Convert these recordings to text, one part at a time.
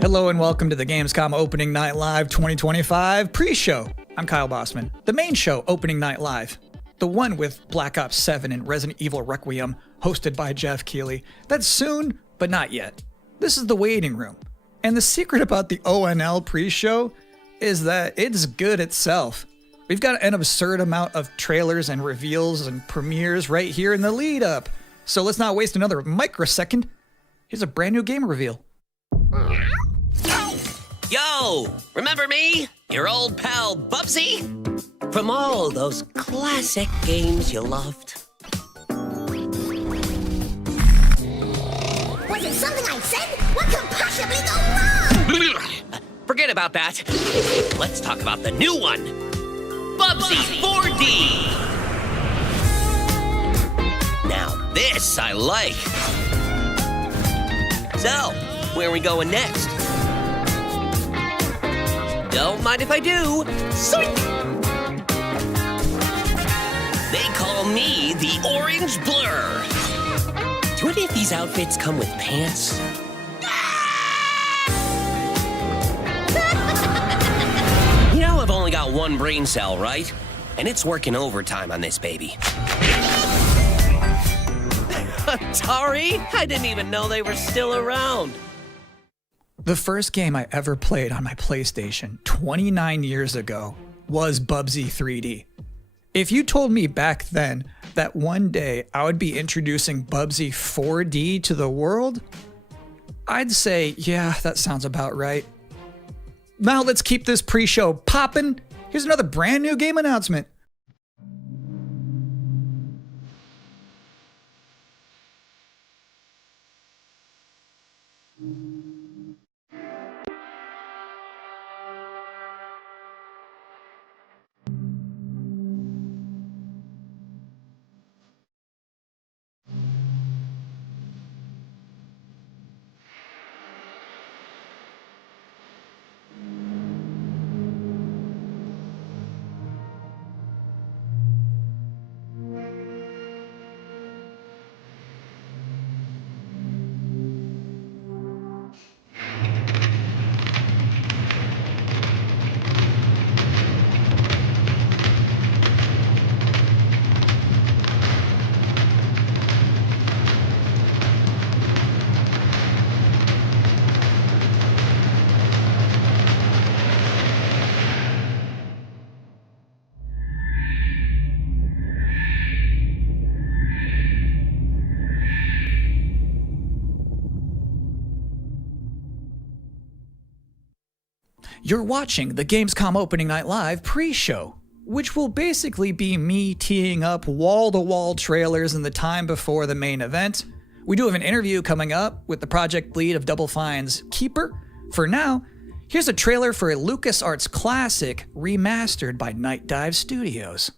Hello and welcome to the Gamescom Opening Night Live 2025 pre-show. I'm Kyle Bossman. The main show, Opening Night Live, the one with Black Ops 7 and Resident Evil Requiem, hosted by Jeff Keighley. That's soon, but not yet. This is the waiting room. And the secret about the ONL pre-show is that it's good itself. We've got an absurd amount of trailers and reveals and premieres right here in the lead up. So let's not waste another microsecond. Here's a brand new game reveal. Yo, remember me? Your old pal Bubsy? From all those classic games you loved. Was it something I said? What could possibly go wrong? Forget about that. Let's talk about the new one. Bubsy 4D. Now this I like. So, where are we going next? Don't mind if I do. Sweet. They call me the Orange Blur. Do any of these outfits come with pants? You know I've only got one brain cell, right? And it's working overtime on this baby. Atari? I didn't even know they were still around. The first game I ever played on my PlayStation 29 years ago was Bubsy 3D. If you told me back then that one day I would be introducing Bubsy 4D to the world, I'd say, yeah, that sounds about right. Now let's keep this pre-show poppin'. Here's another brand new game announcement. You're watching the Gamescom Opening Night Live pre-show, which will basically be me teeing up wall-to-wall trailers in the time before the main event. We do have an interview coming up with the project lead of Double Fine's Keeper. For now, here's a trailer for a LucasArts classic remastered by Night Dive Studios.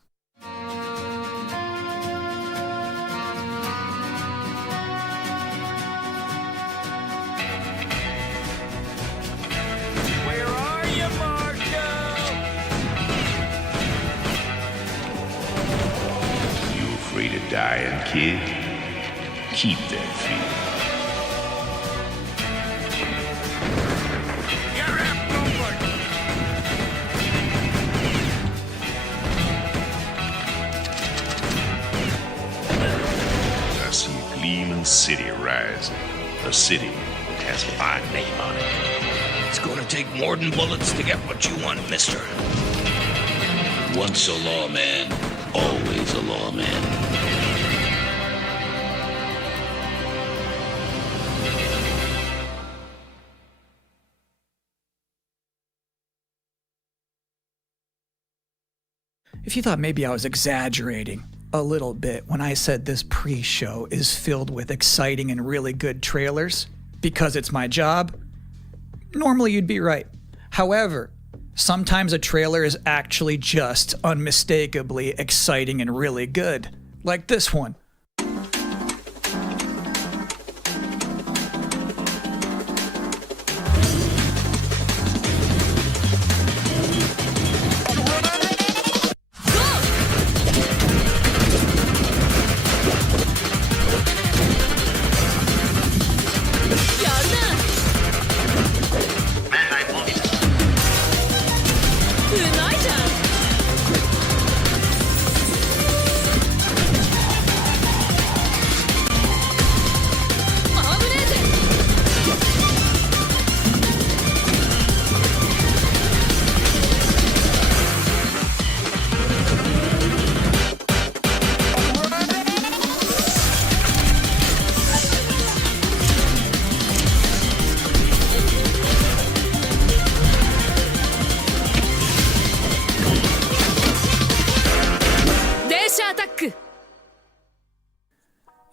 Dying kid, keep that feeling. I see a gleaming city rising, a city that has a fine name on it. It's gonna take more than bullets to get what you want, mister. Once a lawman, always a lawman. If you thought maybe I was exaggerating a little bit when I said this pre-show is filled with exciting and really good trailers because it's my job, normally you'd be right. However, sometimes a trailer is actually just unmistakably exciting and really good, like this one.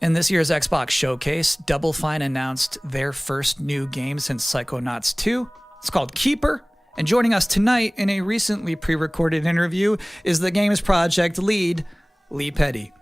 In this year's Xbox Showcase, Double Fine announced their first new game since Psychonauts 2. It's called Keeper. And joining us tonight in a recently pre-recorded interview is the game's project lead, Lee Petty.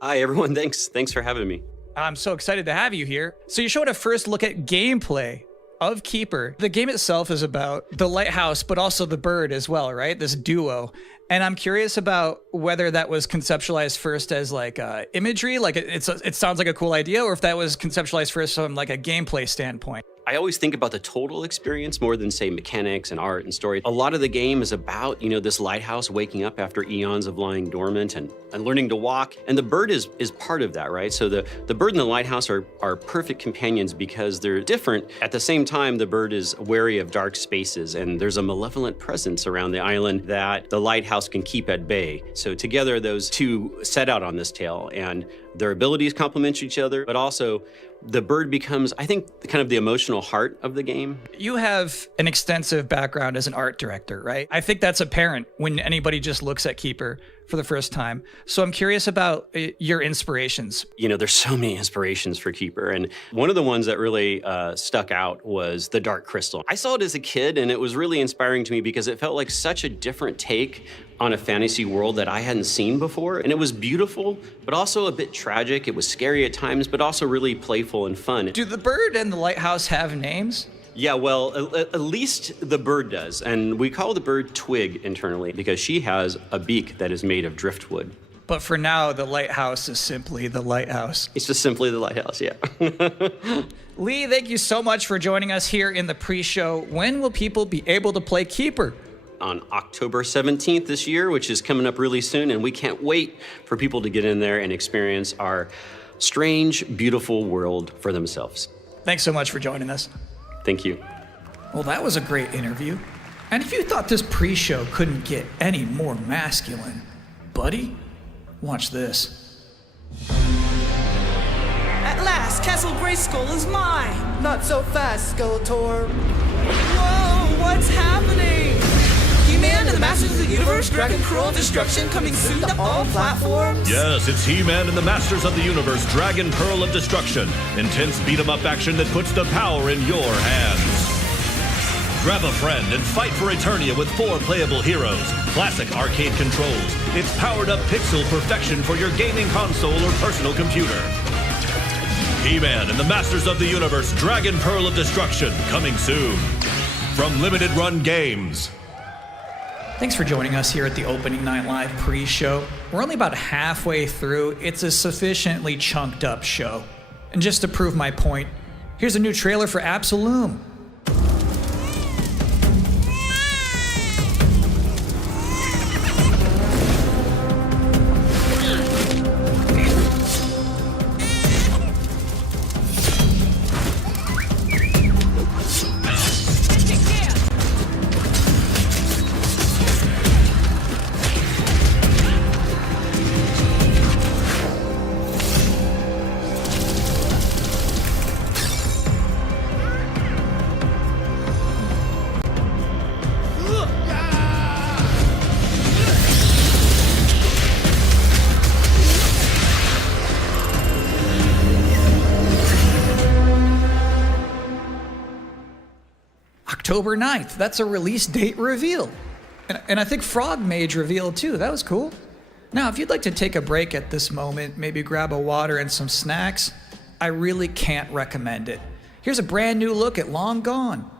Hi, everyone. Thanks for having me. I'm so excited to have you here. So you showed a first look at gameplay of Keeper. The game itself is about the lighthouse, but also the bird as well, right? This duo. And I'm curious about whether that was conceptualized first as like imagery, like it sounds like a cool idea, or if that was conceptualized first from like a gameplay standpoint. I always think about the total experience more than, say, mechanics and art and story. A lot of the game is about, this lighthouse waking up after eons of lying dormant and learning to walk. And the bird is part of that, right? So the bird and the lighthouse are perfect companions because they're different. At the same time, the bird is wary of dark spaces, and there's a malevolent presence around the island that the lighthouse can keep at bay. So together, those two set out on this tale, and their abilities complement each other, but also the bird becomes, I think, kind of the emotional heart of the game. You have an extensive background as an art director, right? I think that's apparent when anybody just looks at Keeper for the first time. So I'm curious about your inspirations. There's so many inspirations for Keeper, and one of the ones that really stuck out was the Dark Crystal. I saw it as a kid, and it was really inspiring to me because it felt like such a different take on a fantasy world that I hadn't seen before. And it was beautiful, but also a bit tragic. It was scary at times, but also really playful and fun. Do the bird and the lighthouse have names? Yeah, well, at least the bird does. And we call the bird Twig internally because she has a beak that is made of driftwood. But for now, the lighthouse is simply the lighthouse. It's just simply the lighthouse, yeah. Lee, thank you so much for joining us here in the pre-show. When will people be able to play Keeper? On October 17th this year, which is coming up really soon, and we can't wait for people to get in there and experience our strange, beautiful world for themselves. Thanks so much for joining us. Thank you. Well, that was a great interview. And if you thought this pre-show couldn't get any more masculine, buddy, watch this. At last, Castle Grayskull is mine! Not so fast, Skeletor. Whoa, what's happening? He-Man and the Masters of the Universe, Dragon Pearl of Destruction, coming soon to all platforms? Yes, it's He-Man and the Masters of the Universe, Dragon Pearl of Destruction. Intense beat-em-up action that puts the power in your hands. Grab a friend and fight for Eternia with 4 playable heroes, classic arcade controls. It's powered-up pixel perfection for your gaming console or personal computer. He-Man and the Masters of the Universe, Dragon Pearl of Destruction, coming soon. From Limited Run Games. Thanks for joining us here at the Opening Night Live pre-show. We're only about halfway through. It's a sufficiently chunked up show. And just to prove my point, here's a new trailer for Absolum. October 9th, that's a release date reveal. And I think Frog Mage revealed too, that was cool. Now, if you'd like to take a break at this moment, maybe grab a water and some snacks, I really can't recommend it. Here's a brand new look at Long Gone.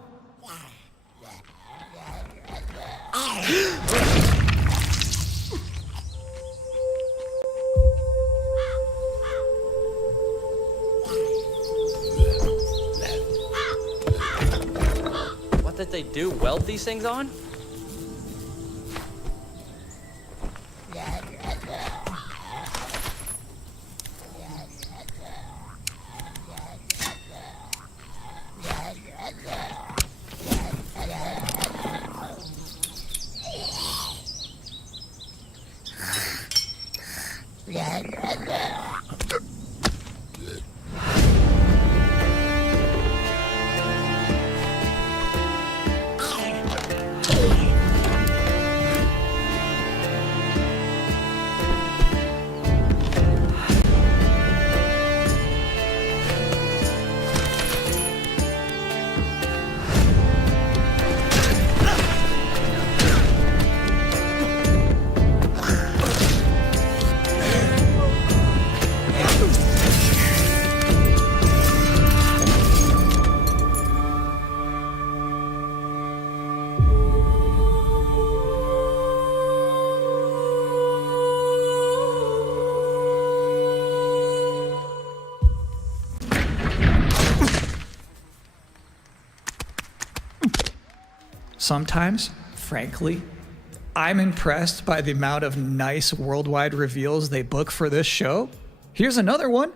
What did they do? Weld these things on? Sometimes, frankly, I'm impressed by the amount of nice worldwide reveals they book for this show. Here's another one.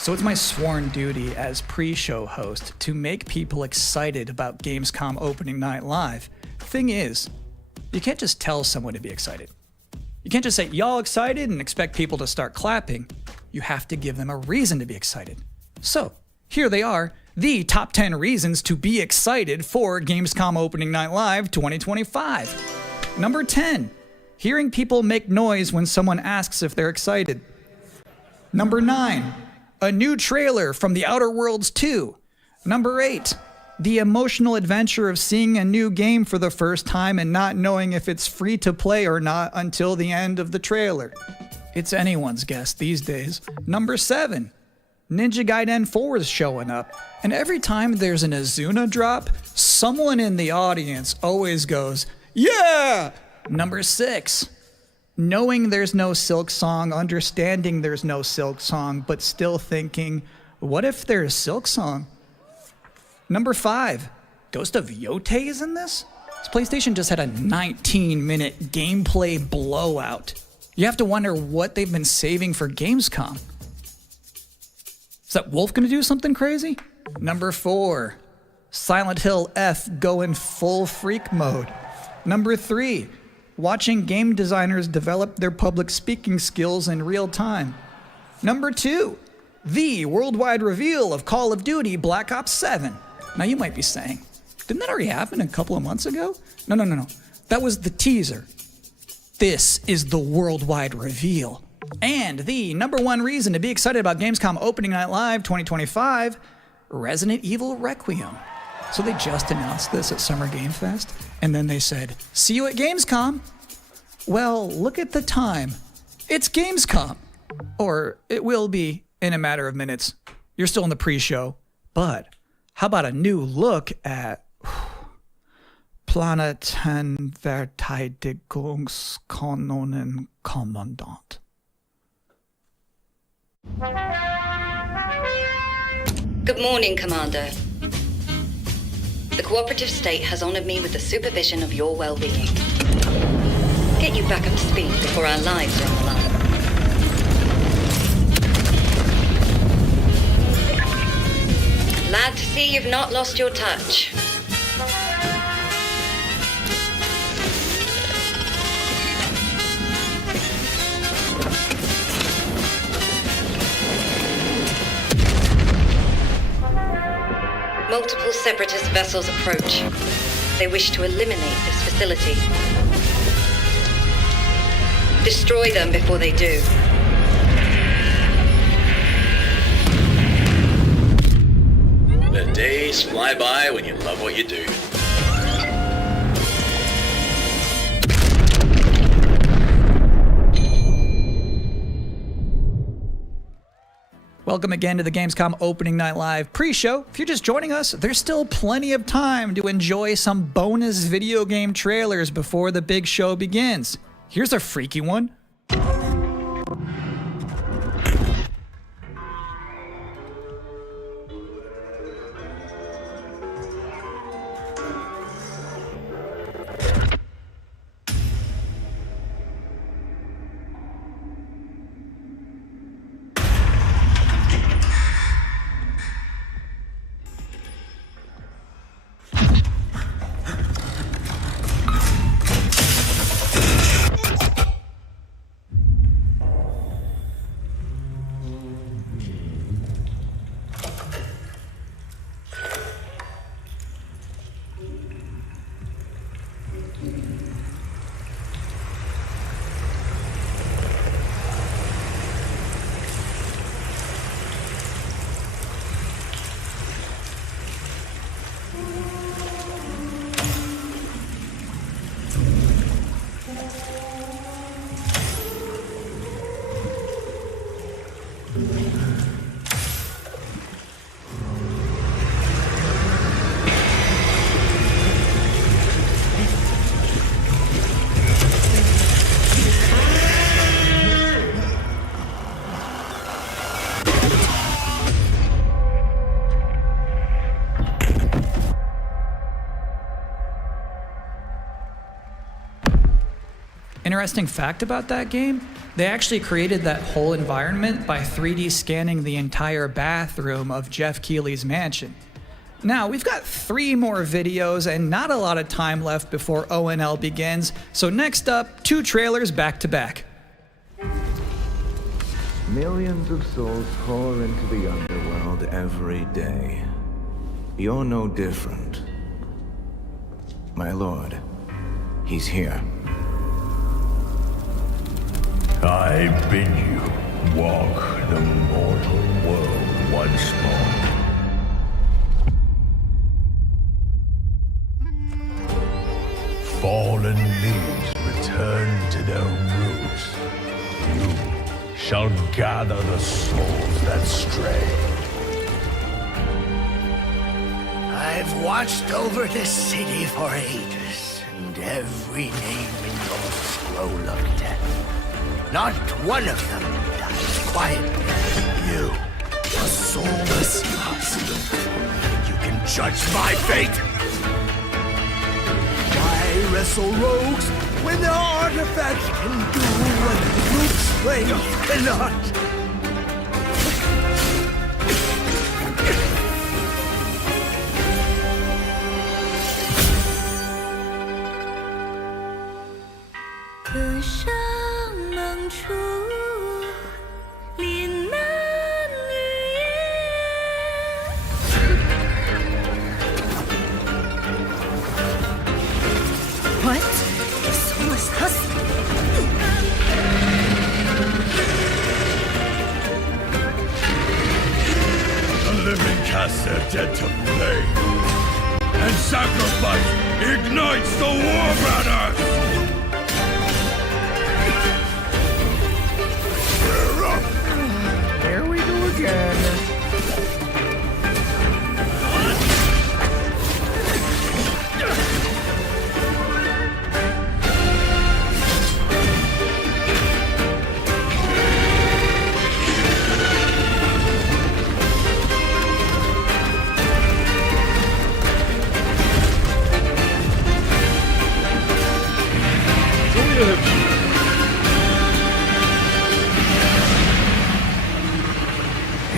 So it's my sworn duty as pre-show host to make people excited about Gamescom opening night live. Thing is, you can't just tell someone to be excited. You can't just say, y'all excited, and expect people to start clapping. You have to give them a reason to be excited. So, here they are, the top 10 reasons to be excited for Gamescom opening night live 2025. Number 10, hearing people make noise when someone asks if they're excited. Number 9, a new trailer from The Outer Worlds 2. Number 8, the emotional adventure of seeing a new game for the first time and not knowing if it's free to play or not until the end of the trailer. It's anyone's guess these days. Number 7, Ninja Gaiden 4 is showing up, and every time there's an Azuna drop, someone in the audience always goes, yeah! Number 6, knowing there's no Silk Song, understanding there's no Silk Song, but still thinking, what if there's Silk Song? Number 5, Ghost of Yote is in this? This PlayStation just had a 19-minute gameplay blowout. You have to wonder what they've been saving for Gamescom. Is that Wolf gonna do something crazy? Number 4, Silent Hill F going full freak mode. Number 3, watching game designers develop their public speaking skills in real time. Number 2, the worldwide reveal of Call of Duty Black Ops 7. Now you might be saying, didn't that already happen a couple of months ago? No. That was the teaser. This is the worldwide reveal. And the number 1 reason to be excited about Gamescom opening night live 2025, Resident Evil Requiem. So they just announced this at Summer Game Fest, and then they said, see you at Gamescom. Well, look at the time. It's Gamescom. Or it will be in a matter of minutes. You're still in the pre-show. But how about a new look at Planetenverteidigungskanonen-Kommandant? Good morning, Commander. The cooperative state has honored me with the supervision of your well-being. Get you back up to speed before our lives are on the line. Glad to see you've not lost your touch. Multiple separatist vessels approach. They wish to eliminate this facility. Destroy them before they do. The days fly by when you love what you do. Welcome again to the Gamescom Opening Night Live pre-show. If you're just joining us, there's still plenty of time to enjoy some bonus video game trailers before the big show begins. Here's a freaky one. Interesting fact about that game, they actually created that whole environment by 3D scanning the entire bathroom of Jeff Keighley's mansion. Now, we've got 3 more videos and not a lot of time left before ONL begins, so next up, 2 trailers back to back. Millions of souls pour into the underworld every day. You're no different. My lord, he's here. I bid you walk the mortal world once more. Fallen leaves return to their roots. You shall gather the souls that stray. I've watched over this city for ages, and every name in your scroll of death. Not one of them dies quietly. You, a soulless husk. You can judge my fate. Why wrestle rogues when their artifacts can do what brute strength cannot? What? The soulless husk? The living cast their dead to flame, and sacrifice ignites the war banners! There we go again.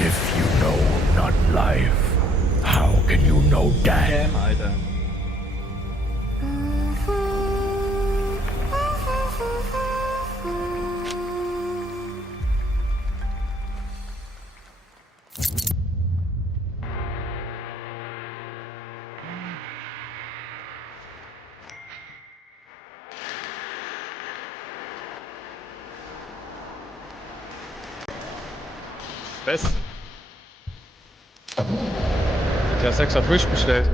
If you know not life, how can you know death? Damn, Alter. Das. Der hat 6 auf frisch bestellt.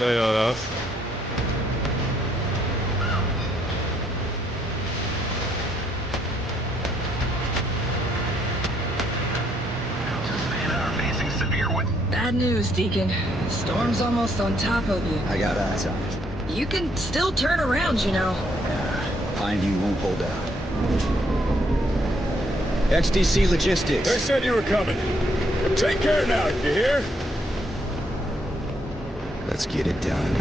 Layer das. Bad news, Deacon. Storm's almost on top of you. I got eyes on it. You can still turn around, you know. Yeah, Pineview won't hold out. XDC Logistics. They said you were coming. Take care now, you hear? Let's get it done.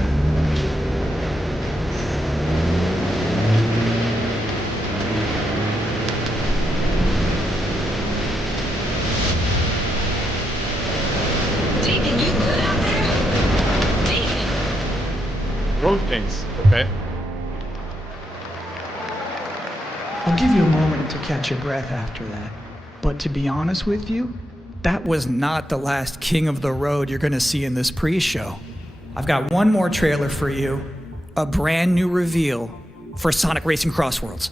Deacon, you good out there? Deacon. Road things, okay. I'll give you a moment to catch your breath after that. But to be honest with you, that was not the last king of the road you're gonna see in this pre-show. I've got one more trailer for you, a brand new reveal for Sonic Racing Crossworlds.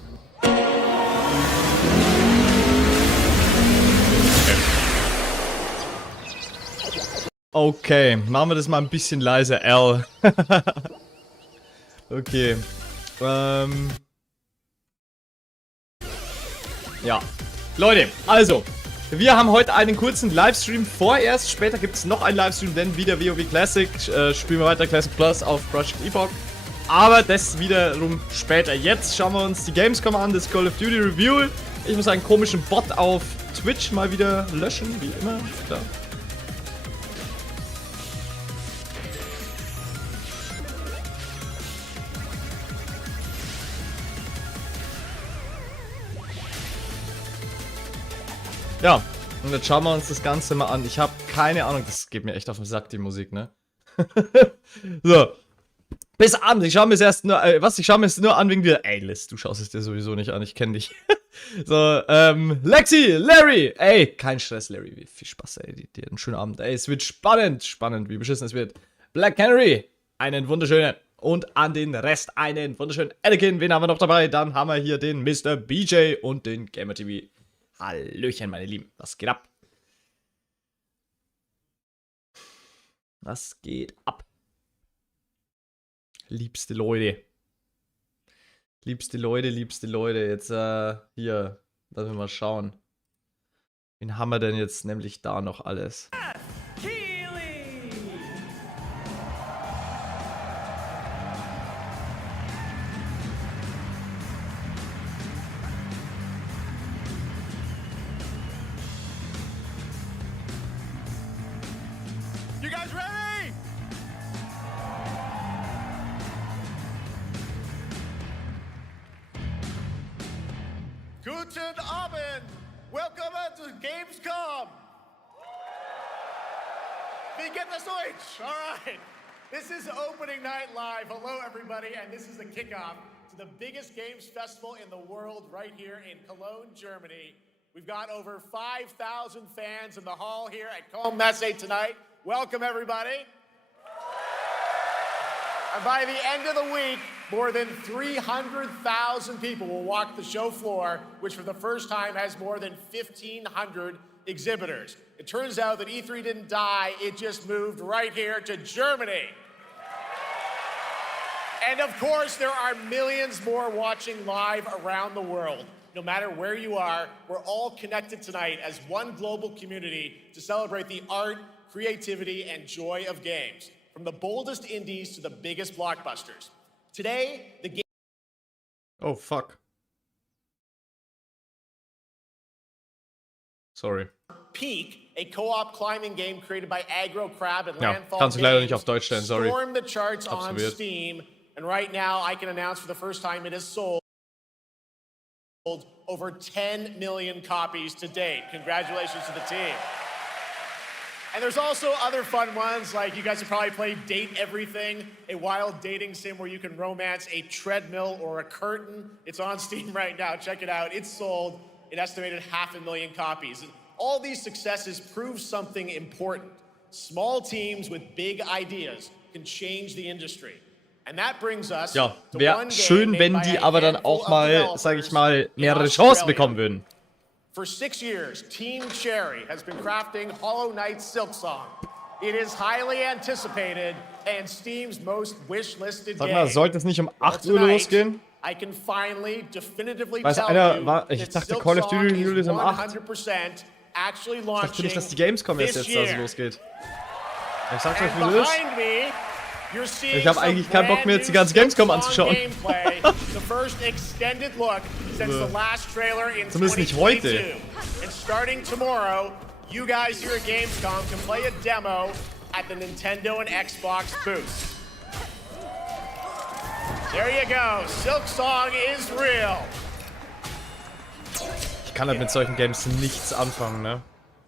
Okay, machen wir das mal ein bisschen leiser, L. Okay. Ja. Leute, also, wir haben heute einen kurzen Livestream vorerst. Später gibt es noch einen Livestream, denn wieder WoW Classic. Spielen wir weiter Classic Plus auf Project Epoch. Aber das wiederum später. Jetzt schauen wir uns die Gamescom an, das Call of Duty Review. Ich muss einen komischen Bot auf Twitch mal wieder löschen, wie immer. Klar. Ja, und jetzt schauen wir uns das Ganze mal an. Ich habe keine Ahnung, das geht mir echt auf den Sack, die Musik, ne? So. Bis Abend, ich schaue mir es erst nur, ich schaue mir es nur an wegen dir. Ey, Liz, du schaust es dir sowieso nicht an, ich kenne dich. So, Lexi, Larry, ey, kein Stress, Larry, viel Spaß, ey, dir einen schönen Abend. Ey, es wird spannend, wie beschissen es wird. Black Canary, einen wunderschönen. Und an den Rest einen wunderschönen Anakin, wen haben wir noch dabei? Dann haben wir hier den Mr. BJ und den Gamer TV. Hallöchen, meine Lieben. Was geht ab? Was geht ab? Liebste Leute. Liebste Leute. Jetzt, hier. Lassen wir mal schauen. Wen haben wir denn jetzt nämlich da noch alles? You guys ready? Guten Abend. Welcome to Gamescom. Wie geht das Deutsch? All right. This is opening night live. Hello, everybody, and this is the kickoff to the biggest games festival in the world right here in Cologne, Germany. We've got over 5,000 fans in the hall here at KOT NEWS tonight. Welcome, everybody. And by the end of the week, more than 300,000 people will walk the show floor, which for the first time has more than 1,500 exhibitors. It turns out that E3 didn't die, it just moved right here to Germany. And of course, there are millions more watching live around the world. No matter where you are, we're all connected tonight as one global community to celebrate the art, creativity, and joy of games, from the boldest indies to the biggest blockbusters. Today, the game... Oh, fuck. Sorry. Peak, a co-op climbing game created by Aggro Crab and Ja, Landfall kannst du leider Games, nicht auf Deutsch stellen, sorry. stormed the charts Hab's on probiert. Steam, and right now I can announce for the first time it has sold over 10 million copies to date. Congratulations to the team. And there's also other fun ones, like you guys have probably played Date Everything, a wild dating sim where you can romance a treadmill or a curtain. It's on Steam right now. Check it out. It's sold an estimated 500,000 copies. And all these successes prove something important. Small teams with big ideas can change the industry. And that brings us ja, wäre schön, wenn die aber dann auch mal, sage ich mal, mehrere Chancen bekommen würden. For 6 years, Team Cherry has been crafting Hollow Knight's Silksong. It is highly anticipated and Steam's most wish-listed Sag game. mal, sollte es nicht um 8 Uhr losgehen? I can finally definitively Weiß tell einer, you war, ich dachte Call of Duty Release ist um 8. 100% actually Ich launching dachte nicht, dass die Gamescom erst this jetzt also year. losgeht. Ich sag's euch, And wie es ist. behind me, you're seeing Ich habe some eigentlich keinen Bock mehr, jetzt die ganze brand new Gamescom Silksong anzuschauen. gameplay, the first extended look since the last trailer in Zumindest nicht 2022. heute. And starting tomorrow, you guys here at Gamescom can play a demo at the Nintendo and Xbox booths. There you go. Silksong is real. Ich kann halt mit solchen Games nichts anfangen, ne?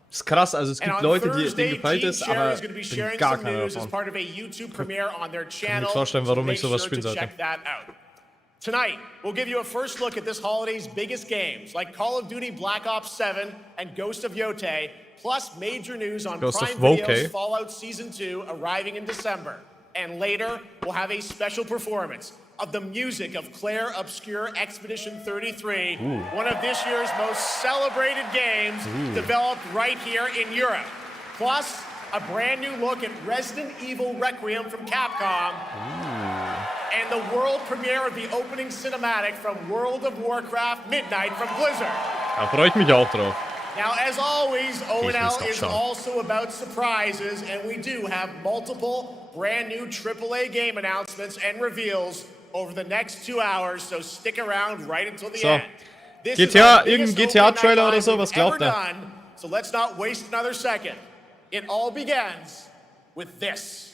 Ist krass, also es gibt Leute, die denen gefällt es, aber ich bin gar keiner davon. Ich kann mir vorstellen, warum ich sowas spielen sollte. Tonight, we'll give you a first look at this holiday's biggest games, like Call of Duty Black Ops 7 and Ghost of Yote, plus major news on Ghost of Prime Woke. Video's Fallout Season 2 arriving in December. And later, we'll have a special performance of the music of Claire Obscure Expedition 33, one of this year's most celebrated games developed right here in Europe. Plus, a brand new look at Resident Evil Requiem from Capcom, and the world premiere of the opening cinematic from World of Warcraft Midnight from Blizzard. Da freue ich mich auch drauf. Now, as always, O&L is also about surprises, and we do have multiple brand new AAA game announcements and reveals over the next 2 hours, so stick around right until the end. This GTA, irgendein GTA-Trailer oder so, was glaubt ihr? So let's not waste another second. It all begins with this.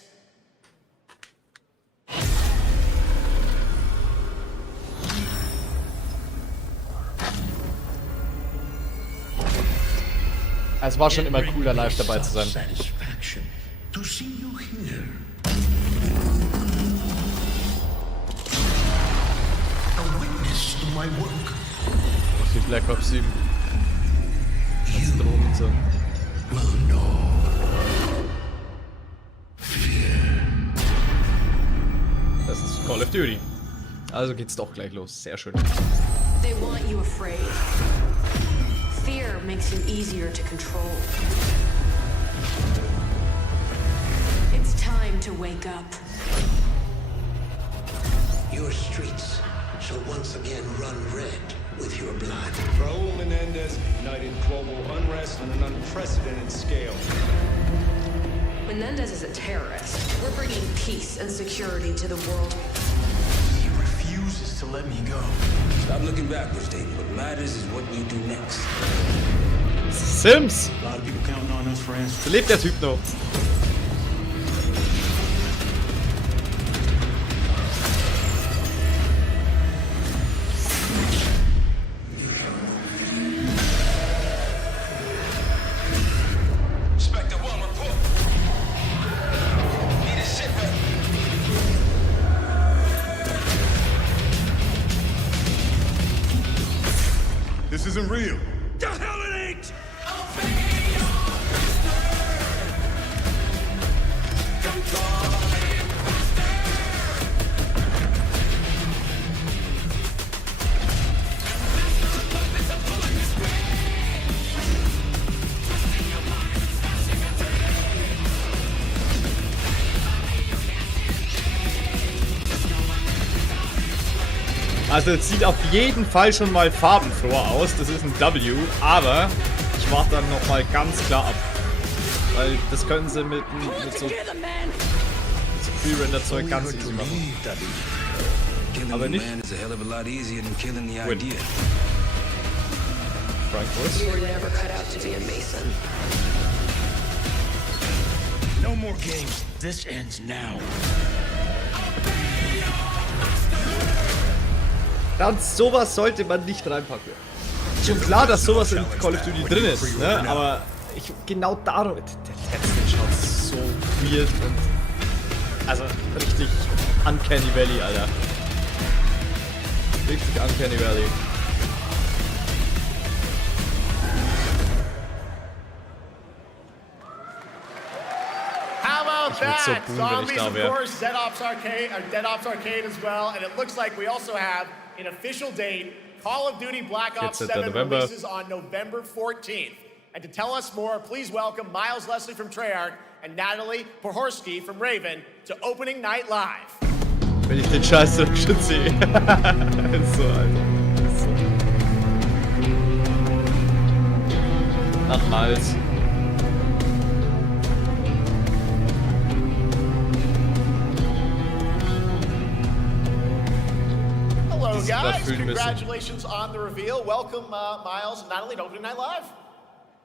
Es war schon immer cooler, live dabei zu sein. To see you here. A witness to my work. Was wie Black Ops 7. Als Drohnen und so. Will know. Fear. Das ist Call of Duty. Also geht's doch gleich los. Sehr schön. They want you afraid. Fear makes you easier to control. It's time to wake up. Your streets shall once again run red with your blood. Raul Menendez ignited global unrest on an unprecedented scale. Menendez is a terrorist. We're bringing peace and security to the world. He refuses to let me go. Stop looking backwards, Dayton. What matters is what we do next. Sims! A lot of people counting on us for answers. So lebt der Typ noch. This isn't real. The hell it ain't! Also es sieht auf jeden Fall schon mal farbenfroh aus, das ist ein W, aber ich warte dann nochmal ganz klar ab. Weil das können sie mit so Pre-Render-Zeug ganz easy machen. Aber nicht. Frank Wurst. No more games. This ends now. Dann sowas sollte man nicht reinpacken. Schon klar, dass sowas in Call of Duty drin ist, ne? Aber genau darum. Der Text so weird und also richtig Uncanny Valley, Alter. Richtig Uncanny Valley. How about that? So boom, Zombies, of course, Dead Ops Arcade as well, and it looks like we also have an official date. Call of Duty Black Ops 7 releases on November 14th. And to tell us more, please welcome Miles Leslie from Treyarch and Natalie Pohorski from Raven to Opening Night Live. Wenn ich den Scheiß schon sehe. Ist so, Alter. Ist so. Ach, Miles. Hello, guys. Congratulations on the reveal. Welcome, Miles and Natalie to Opening Night Live.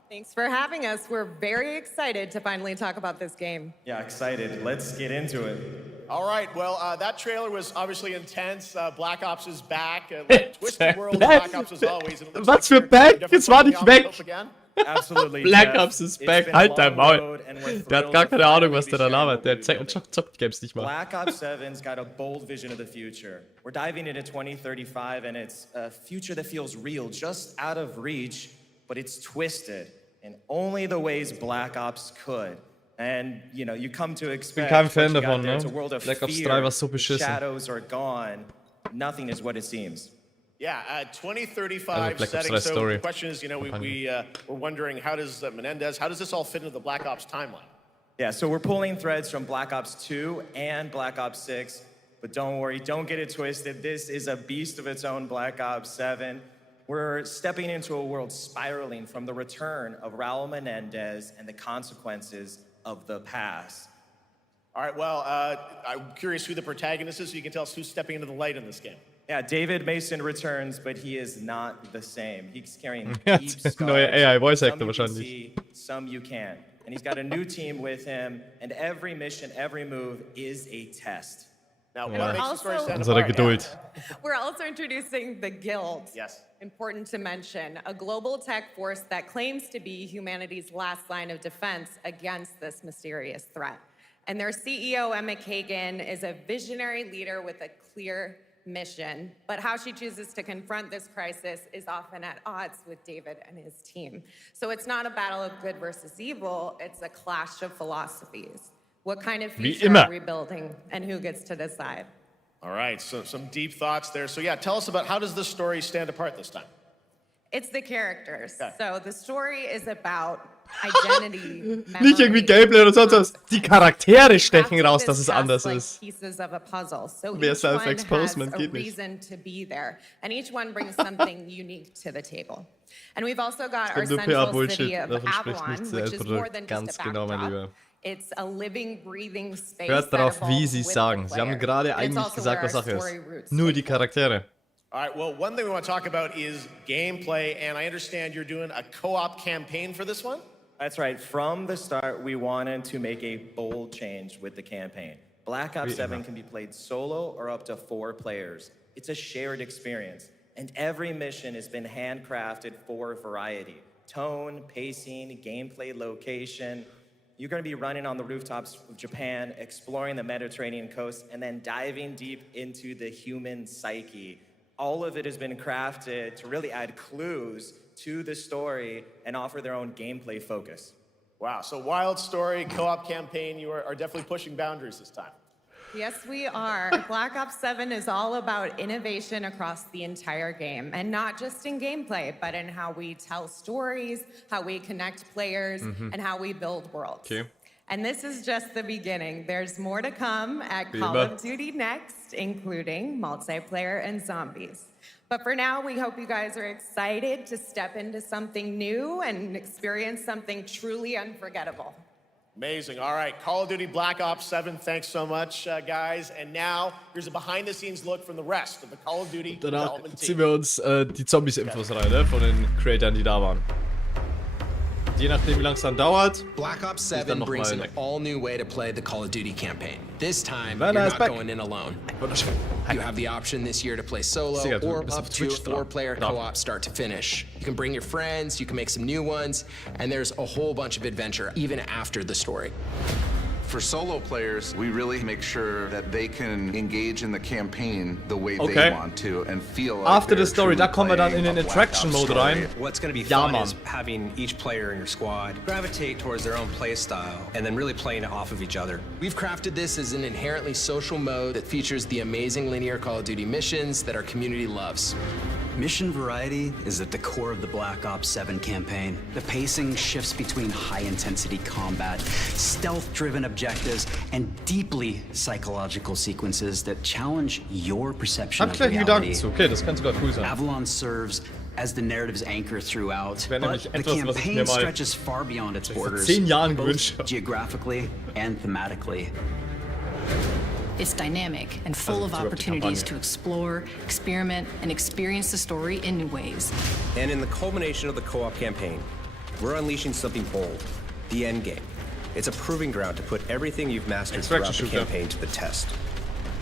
Thanks for having us. We're very excited to finally talk about this game. Yeah, excited. Let's get into it. All right, well, that trailer was obviously intense. Black Ops is back. Twisted world of Black Ops as always. Was für Back? Jetzt war nicht weg. Absolutely. Black Ops is back. Halt dein Maul. Der hat gar keine Ahnung, was der da labert. Der zockt die Games nicht mal. Black Ops 7's got a bold vision of the future. We're diving into 2035, and it's a future that feels real, just out of reach, but it's twisted in only the ways Black Ops could. And, you know, you come to expect kein Fan what you davon, got there. ne? It's a world of Black Ops fear. 3 war so beschissen. Shadows are gone. Nothing is what it seems. Yeah, 2035 setting. So the question is, you know, we're wondering how does Menendez, how does this all fit into the Black Ops timeline? Yeah, so we're pulling threads from Black Ops 2 and Black Ops 6, but don't worry, don't get it twisted. This is a beast of its own, Black Ops 7. We're stepping into a world spiraling from the return of Raul Menendez and the consequences of the past. All right, well, I'm curious who the protagonist is, so you can tell us who's stepping into the light in this game. Yeah, David Mason returns, but he is not the same. He's carrying deep scars. Neue AI Voice Actor Some you can wahrscheinlich. see, some you can't. And he's got a new team with him, and every mission, every move is a test. Now, Ja. what makes the story stand Unsere apart? Geduld. We're also introducing the Guild. Yes. Important to mention, a global tech force that claims to be humanity's last line of defense against this mysterious threat. And their CEO, Emma Kagan, is a visionary leader with a clear mission, but how she chooses to confront this crisis is often at odds with David and his team. So it's not a battle of good versus evil, it's a clash of philosophies. What kind of future are we building, and who gets to decide? All right, so some deep thoughts there. So yeah, tell us about how does this story stand apart this time? It's the characters. Okay. So the story is about identity, Nicht irgendwie Gameplay oder sonst was. Die Charaktere stechen raus, dass es anders ist. Pieces of a puzzle. So Wer each one self-exposed, man, has a geht nicht. reason to be there, and each one brings something unique to the table. And we've also got our central city of Avalon, which is more than just a backdrop. It's a living, breathing space. Hört darauf, that wie sie evolves with sagen. the Sie haben player. gerade And it's eigentlich also gesagt, where was our Sache story ist. roots Nur die Charaktere. All right, well, one thing we want to talk about is gameplay, and I understand you're doing a co-op campaign for this one? That's right. From the start, we wanted to make a bold change with the campaign. Black Ops 7 can be played solo or up to 4 players. It's a shared experience, and every mission has been handcrafted for variety. Tone, pacing, gameplay location. You're going to be running on the rooftops of Japan, exploring the Mediterranean coast, and then diving deep into the human psyche. All of it has been crafted to really add clues to the story and offer their own gameplay focus. Wow, so wild story, co-op campaign, you are definitely pushing boundaries this time. Yes, we are. Black Ops 7 is all about innovation across the entire game, and not just in gameplay, but in how we tell stories, how we connect players, and how we build worlds. Okay. And this is just the beginning. There's more to come at Call of Duty Next, including multiplayer and zombies. But for now, we hope you guys are excited to step into something new and experience something truly unforgettable. Amazing. All right, Call of Duty Black Ops 7, thanks so much, guys. And now, here's a behind-the-scenes look from the rest of the Call of Duty Danach development ziehen team. wir uns die Zombies-Infos rein, ne? Von den Creatoren, die da waren. Je nachdem, wie lange es dann dauert. Black Ops 7 brings an all-new way to play the Call of Duty campaign. This time, Werner you're is not back. going in alone. You have the option this year to play solo Sicher, du or bist up auf to a Twitch dran. 4-player co-op start to finish. You can bring your friends, you can make some new ones, and there's a whole bunch of adventure even after the story. For solo players, we really make sure that they can engage in the campaign the way Okay. they want to and feel like After the they're story, da truly kommen wir dann in playing den a Black Attraction Ops Mode story. rein. What's going to be Ja, fun Mann. is having each player in your squad gravitate towards their own play style and then really playing it off of each other. We've crafted this as an inherently social mode that features the amazing linear Call of Duty missions that our community loves. Mission variety is at the core of the Black Ops 7 campaign. The pacing shifts between high-intensity combat, stealth-driven objectives, and deeply psychological sequences that challenge your perception Hab ich of gleich einen Gedanken reality. zu. Okay, das kann sogar cool sein. Avalon serves as the narrative's anchor throughout, Wäre but nämlich the etwas, was ich mir campaign mal stretches far beyond its vor borders, 10 Jahren both gewünscht habe. geographically and thematically. It's dynamic and full of opportunities to explore, experiment, and experience the story in new ways. And in the culmination of the co-op campaign, we're unleashing something bold, the end game. It's a proving ground to put everything you've mastered throughout the campaign to the test.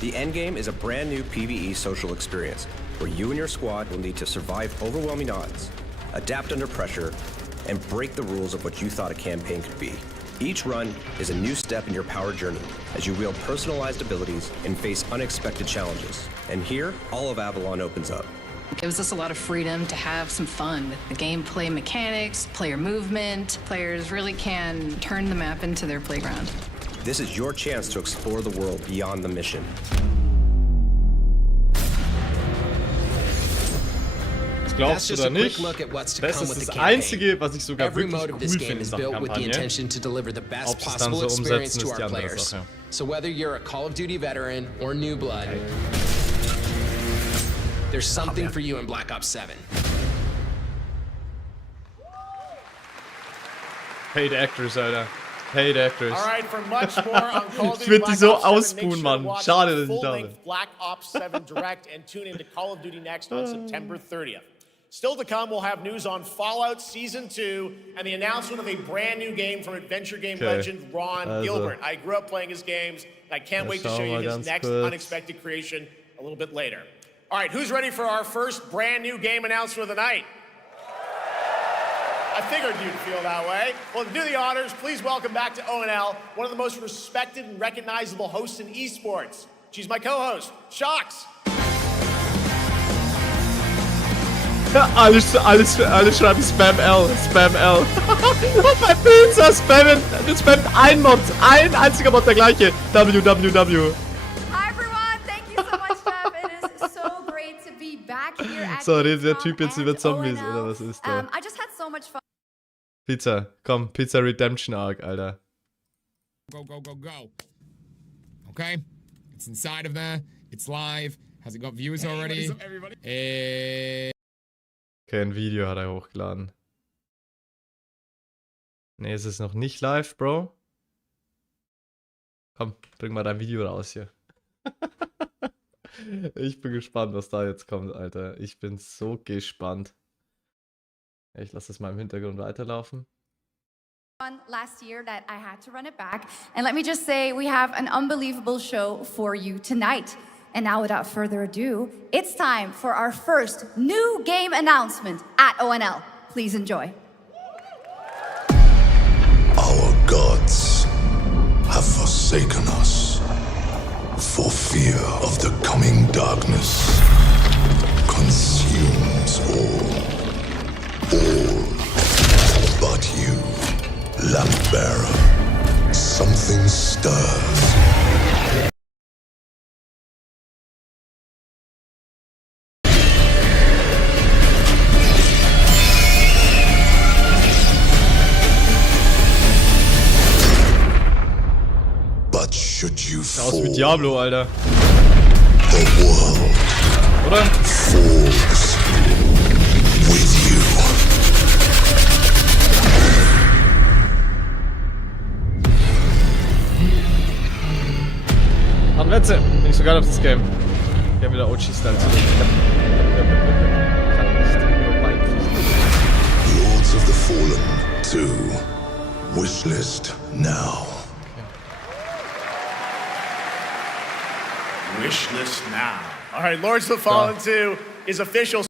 The end game is a brand new PvE social experience where you and your squad will need to survive overwhelming odds, adapt under pressure, and break the rules of what you thought a campaign could be. Each run is a new step in your power journey as you wield personalized abilities and face unexpected challenges. And here, all of Avalon opens up. It gives us a lot of freedom to have some fun with the gameplay mechanics, player movement. Players really can turn the map into their playground. This is your chance to explore the world beyond the mission. Glaubst du oder nicht? Das ist das Einzige, was ich sogar Every wirklich mode cool of this game finde in is Sachen built with the Kampagne. intention to deliver the best Ob sie es dann possible so experience umsetzen, to ist our die andere players. Sache. So whether you're a Call of Duty veteran or new blood, there's something for you in Black Ops 7. Paid Actors, Alter. Paid Actors. All right, for much more on Call of Ich Duty würde die Black so Ops 7, make ausbuhen, sure to Mann. watch Schade, the dass ich da bin. full-length Black Ops 7 Direct and tune into Call of Duty Next on September 30th. Still to come, we'll have news on Fallout Season 2 and the announcement of a brand new game from adventure game legend Ron Gilbert. I grew up playing his games, and I can't wait to show you his next unexpected creation a little bit later. All right, who's ready for our first brand new game announcement of the night? I figured you'd feel that way. Well, to do the honors, please welcome back to ONL one of the most respected and recognizable hosts in esports. She's my co-host, Shox. Alle schreiben Spam L, Spam L. Und bei Pizza spammen ein Mod, ein einziger Mod der gleiche. www. Hi everyone, thank you so much, Jeff. It is so great to be back here at So, redet der Typ jetzt über Zombies, oder was ist der? I just had so much fun. Pizza, komm, Pizza Redemption Arc, Alter. Go, go, go, go. Okay, it's inside of there. It's live. Has it got viewers already? What is up, everybody? Okay, ein Video hat er hochgeladen. Ne, es ist noch nicht live, Bro. Komm, bring mal dein Video raus hier. Ich bin gespannt, was da jetzt kommt, Alter. Ich bin so gespannt. Ich lasse das mal im Hintergrund weiterlaufen. Last year that I had to run it back. And let me just say, we have an unbelievable show for you tonight. And now without further ado, it's time for our first new game announcement at ONL. Please enjoy. Our gods have forsaken us for fear of the coming darkness consumes all but you, lamp bearer. Something stirs. Should you aus wie Diablo, Alter. The world oder? Falls with you. Anwetze, bin ich so geil auf das Game. Wir haben wieder OG-Style zurück. Kann nicht nur beipflichten. Lords of the Fallen 2. Wishlist now. Wishlist now. All right, Lords of the Fallen 2 is official.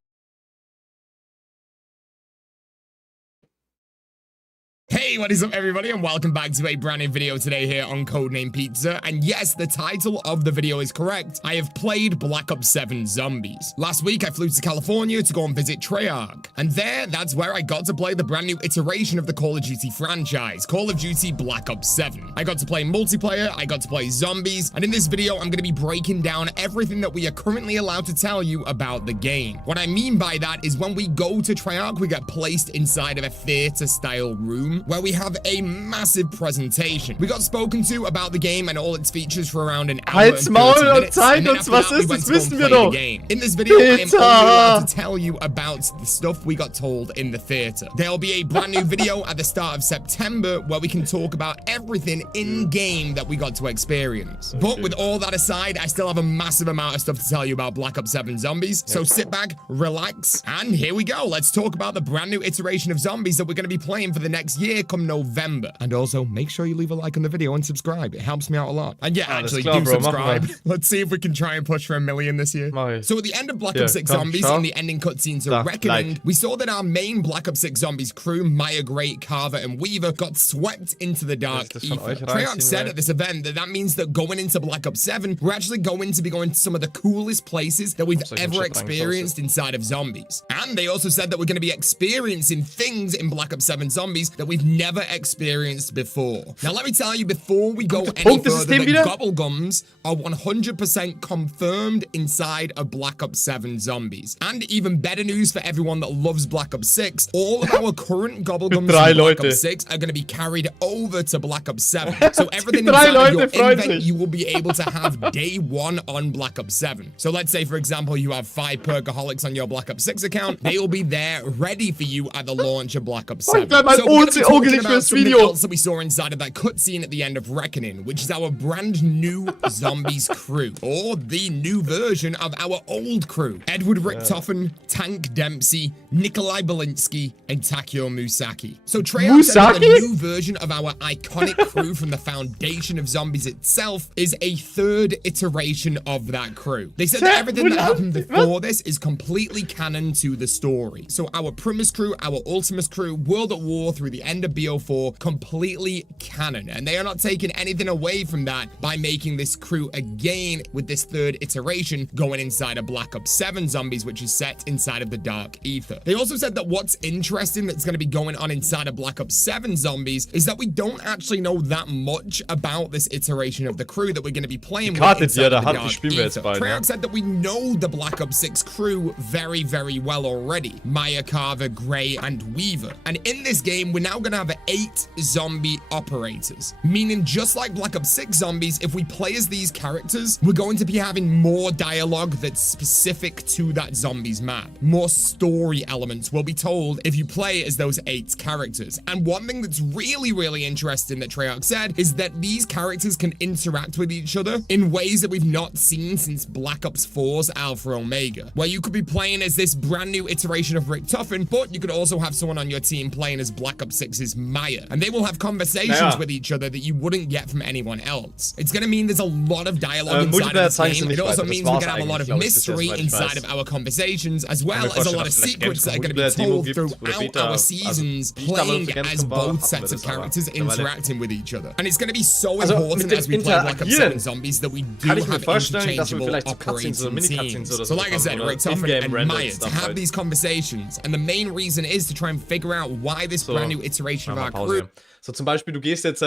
Hey Hey, what is up everybody, and welcome back to a brand new video today here on Codename Pizza. And yes, the title of the video is correct. I have played Black Ops 7 Zombies. Last week I flew to California to go and visit Treyarch. And that's where I got to play the brand new iteration of the Call of Duty franchise, Call of Duty Black Ops 7. I got to play multiplayer, I got to play zombies, and in this video I'm going to be breaking down everything that we are currently allowed to tell you about the game. What I mean by that is when we go to Treyarch, we get placed inside of a theater style room where we have a massive presentation. We got spoken to about the game and all its features for around an hour and 30 minutes, and then after that we went to go and play the game. In this video, I am only allowed to tell you about the stuff we got told in the theater. There'll be a brand new video at the start of September where we can talk about everything in-game that we got to experience. But with all that aside, I still have a massive amount of stuff to tell you about Black Ops 7 Zombies, so sit back, relax, and here we go. Let's talk about the brand new iteration of Zombies that we're going to be playing for the next year come November. And also, make sure you leave a like on the video and subscribe. It helps me out a lot. And yeah, actually, do subscribe. Let's see if we can try and push for 1 million this year. So at the end of Black Ops 6 Zombies, in the ending cutscenes of Reckoning, we saw that our main Black Ops 6 Zombies crew, Maya, Great, Carver, and Weaver, got swept into the dark ether. Treyarch said at this event that means that going into Black Ops 7, we're actually going to be going to some of the coolest places that we've ever experienced inside of Zombies. And they also said that we're going to be experiencing things in Black Ops 7 Zombies that we've never experienced before. Now let me tell you, before we go any further, that Gobblegums are 100% confirmed inside of Black Ops 7 Zombies. And even better news for everyone that loves Black Ops 6, all of our current Gobblegums in Black Ops 6 are going to be carried over to Black Ops 7. So everything inside of your invent you will be able to have day one on Black Ops 7. So let's say, for example, you have 5 Perkaholics on your Black Ops 6 account. They will be there ready for you at the launch of Black Ops 7. So we're going to about something else that we saw inside of that cutscene at the end of Reckoning, which is our brand new Zombies crew, or the new version of our old crew. Edward Richtofen, Tank Dempsey, Nikolai Belinsky, and Takeo Musaki. So Treyarch said the new version of our iconic crew from the foundation of Zombies itself is a third iteration of that crew. They said that everything that happened before this is completely canon to the story. So our Primus crew, our Ultimus crew, World at War through the end of BO4, completely canon. And they are not taking anything away from that by making this crew again with this third iteration going inside of Black Ops 7 Zombies, which is set inside of the dark ether. They also said that what's interesting that's going to be going on inside of Black Ops 7 Zombies is that we don't actually know that much about this iteration of the crew that we're going to be playing with inside the dark ether. Treyarch said that we know the Black Ops 6 crew very, very well already. Maya, Carver, Gray, and Weaver. And in this game, we're now going to have 8 zombie operators. Meaning, just like Black Ops 6 Zombies, if we play as these characters, we're going to be having more dialogue that's specific to that zombies map. More story elements will be told if you play as those 8 characters. And one thing that's really, really interesting that Treyarch said is that these characters can interact with each other in ways that we've not seen since Black Ops 4's Alpha Omega, where you could be playing as this brand new iteration of Richtofen, but you could also have someone on your team playing as Black Ops 6's Maya, and they will have conversations with each other that you wouldn't get from anyone else. It's going to mean there's a lot of dialogue inside of this game. It also means we're going to have a lot of mystery inside of our conversations, as well as a lot of secrets that are going to be told throughout our seasons, playing as both sets of characters interacting with each other. And it's going to be so important as we play Black Ops 7 Zombies that we do have interchangeable operating teams. So like I said, Richtofen and Maya to have these conversations, and the main reason is to try and figure out why this brand new iteration of our crew. So zum Beispiel, du bist jetzt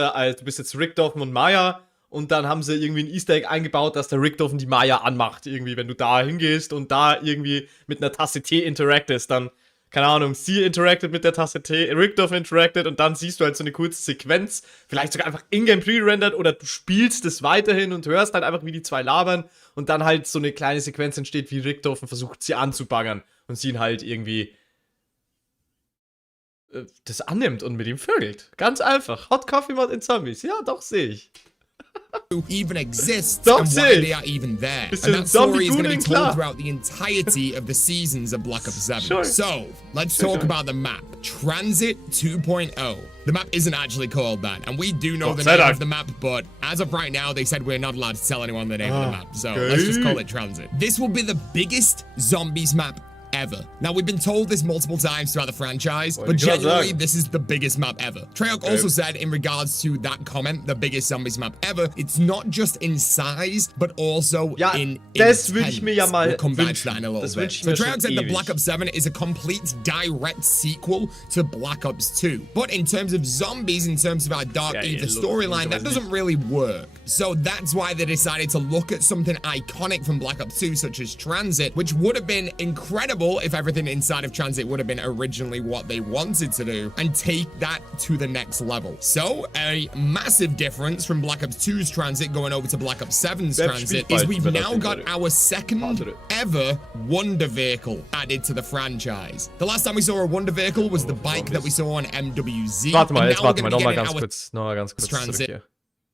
Richtofen und Maya, und dann haben sie irgendwie ein Easter Egg eingebaut, dass der Richtofen die Maya anmacht. Irgendwie, wenn du da hingehst und da irgendwie mit einer Tasse Tee interactest, dann, keine Ahnung, sie interacted mit der Tasse Tee, Richtofen interacted, und dann siehst du halt so eine kurze Sequenz, vielleicht sogar einfach in-game pre-rendered, oder du spielst es weiterhin und hörst halt einfach, wie die zwei labern, und dann halt so eine kleine Sequenz entsteht, wie Richtofen versucht, sie anzubaggern und sie ihn halt irgendwie das annimmt und mit ihm vögelt. Ganz einfach. Hot Coffee Mod in Zombies. Ja, doch, sehe ich. Even exists and why they are even there. And that story is going to be told throughout the entirety of the seasons of Black Ops 7. So, let's talk about the map. Transit 2.0. The map isn't actually called that, and we do know the name of the map, but as of right now, they said we're not allowed to tell anyone the name of the map, so let's just call it Transit. This will be the biggest Zombies map ever. Now, we've been told this multiple times throughout the franchise, but genuinely, this is the biggest map ever. Treyarch also said in regards to that comment, the biggest Zombies map ever, it's not just in size, but also in das würde ich mir ja mal we'll come back to wünschen. that in a little Das bit. wünsche ich So mir schon Treyarch said that ewig. Black Ops 7 is a complete direct sequel to Black Ops 2. But in terms of zombies, in terms of our Dark Ether storyline, that doesn't really work. So that's why they decided to look at something iconic from Black Ops 2, such as Transit, which would have been incredible if everything inside of Transit would have been originally what they wanted to do, and take that to the next level. So a massive difference from Black Ops 2's Transit going over to Black Ops 7's Transit is we've now got our second ever Wonder Vehicle added to the franchise. The last time we saw a Wonder Vehicle was the bike that we saw on MWZ. Warte mal, nochmal ganz kurz Transit. zurück hier.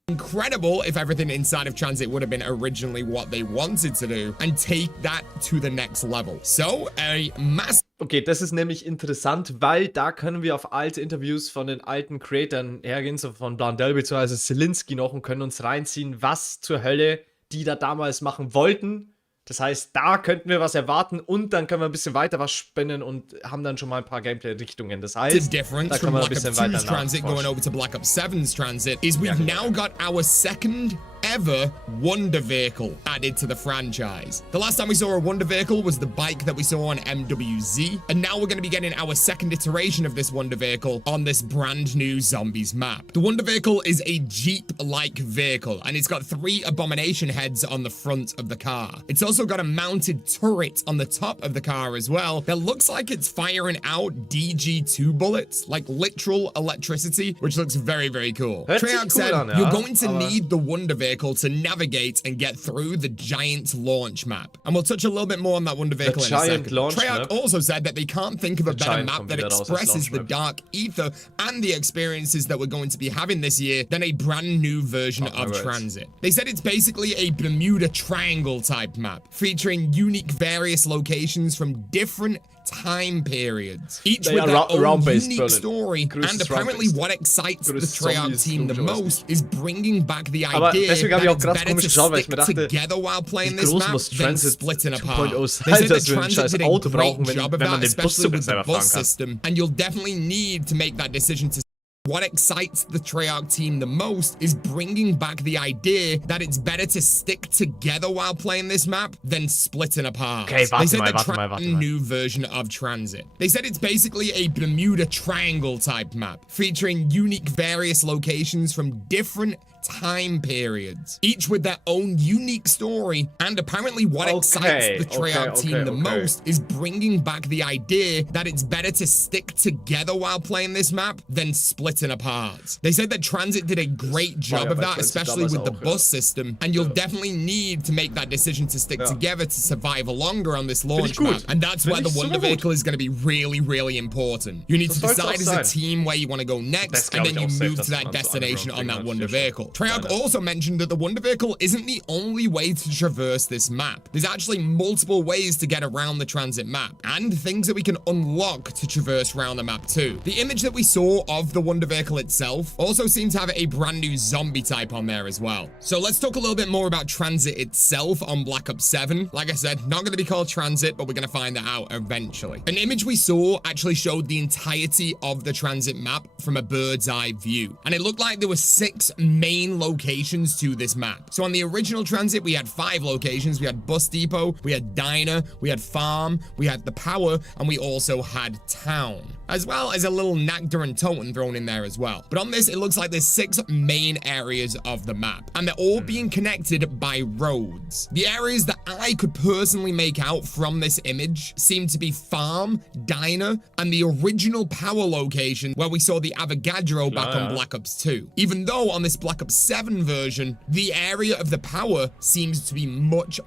Incredible if everything inside of Transit would have been originally what they wanted to do, and take that to the next level. So a massive. Okay, das ist nämlich interessant, weil da können wir auf alte Interviews von den alten Creatoren hergehen, so von Blondell bzw. Zelensky noch, und können uns reinziehen, was zur Hölle die da damals machen wollten. Das heißt, da könnten wir was erwarten, und dann können wir ein bisschen weiter was spinnen und haben dann schon mal ein paar Gameplay-Richtungen. Das heißt, da können wir ein bisschen weiter Transit going over to Black Ops 7's Transit is we've now got our second ever Wonder Vehicle added to the franchise. The last time we saw a Wonder Vehicle was the bike that we saw on MWZ, and now we're going to be getting our second iteration of this Wonder Vehicle on this brand new Zombies map. The Wonder Vehicle is a Jeep-like vehicle, and it's got 3 abomination heads on the front of the car. It's also got a mounted turret on the top of the car as well that looks like it's firing out DG2 bullets, like literal electricity, which looks very, very cool. Treyarch said, you're going to need the Wonder Vehicle to navigate and get through the giant launch map. And we'll touch a little bit more on that Wonder Vehicle in a second. Treyarch also said that they can't think of a better map that expresses the Dark Ether and the experiences that we're going to be having this year than a brand new version of Transit. They said it's basically a Bermuda Triangle type map, featuring unique various locations from different time periods, each with their own unique story, and apparently what excites the Treyarch team the most is bringing back the idea that it's better to stick together while playing this map than splitting apart. They said that Transit did a great job of that, especially with the bus system, and you'll definitely need to make that decision to. What excites the Treyarch team the most is bringing back the idea that it's better to stick together while playing this map than splitting apart. Okay, they said the new version of Transit. They said it's basically a Bermuda Triangle type map, featuring unique various locations from different time periods, each with their own unique story, and apparently what excites the Treyarch team the most is bringing back the idea that it's better to stick together while playing this map than splitting apart. They said that Transit did a great job of that, especially with the bus system, and you'll definitely need to make that decision to stick together to survive longer on this launch map, and that's where the Wonder Vehicle is going to be really, really important. You need to decide as a team where you want to go next, and then you move to that destination on that Wonder Vehicle. Treyarch also mentioned that the Wonder Vehicle isn't the only way to traverse this map. There's actually multiple ways to get around the Transit map, and things that we can unlock to traverse around the map too. The image that we saw of the Wonder Vehicle itself also seems to have a brand new zombie type on there as well. So let's talk a little bit more about Transit itself on Black Ops 7. Like I said, not going to be called Transit, but we're going to find that out eventually. An image we saw actually showed the entirety of the Transit map from a bird's eye view, and it looked like there were 6 main locations to this map. So on the original Transit, we had 5 locations. We had Bus Depot, we had Diner, we had Farm, we had the Power, and we also had Town, as well as a little Nagda and Toten thrown in there as well. But on this, it looks like there's 6 main areas of the map, and they're all being connected by roads. The areas that I could personally make out from this image seem to be Farm, Diner, and the original Power location where we saw the Avogadro back on Black Ops 2. Even though on this Black Ops 7 version, the area of the Power seems to be much